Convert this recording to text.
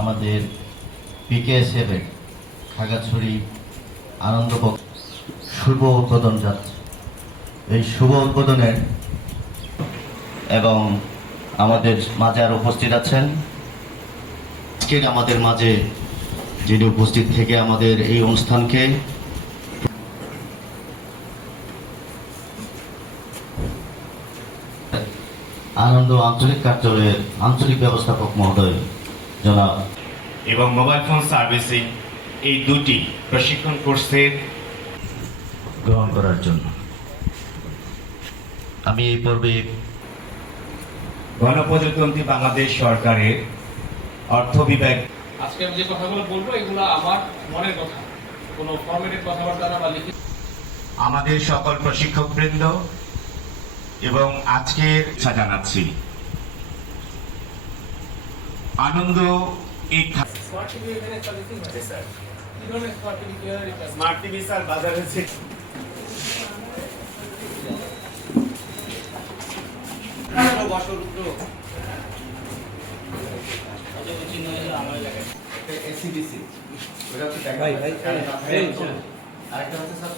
আমাদের পিকেএসএফ এর খাগড়াছড়ি আনন্দ শুভ উদ্বোধন যাচ্ছে। এই শুভ উদ্বোধনের এবং আমাদের মাঝে আর উপস্থিত আছেন আজকের আমাদের মাঝে যিনি উপস্থিত থেকে আমাদের এই অনুষ্ঠানকে আনন্দ আঞ্চলিক কার্যালয়ের আঞ্চলিক ব্যবস্থাপক মহোদয় জনাব এবং মোবাইল ফোন সার্ভিসিং এই দুটি প্রশিক্ষণ কোর্সের গ্রহণ করার জন্য আমি এই পর্বে গণপ্রজাতন্ত্রী বাংলাদেশ সরকারের অর্থ বিভাগ আজকে আমি যে কথাগুলো বলবো এগুলো আমার মনের কথা, কোনো ফরম্যাটেড কথাবার্তা না বা লিখিত। আমাদের সকল প্রশিক্ষকবৃন্দ এবং আজকের ইচ্ছা জানাচ্ছি আনন্দ এই স্মার্ট টিভি এখানে সার্ভিসিং হচ্ছে স্যার। কি ধরনের স্মার্ট টিভি কিভাবে রিচার্জ? স্মার্ট টিভি স্যার বাজারে আছে এসিবিসি ওটা হচ্ছে ভাই আরেকটা হচ্ছে স্যার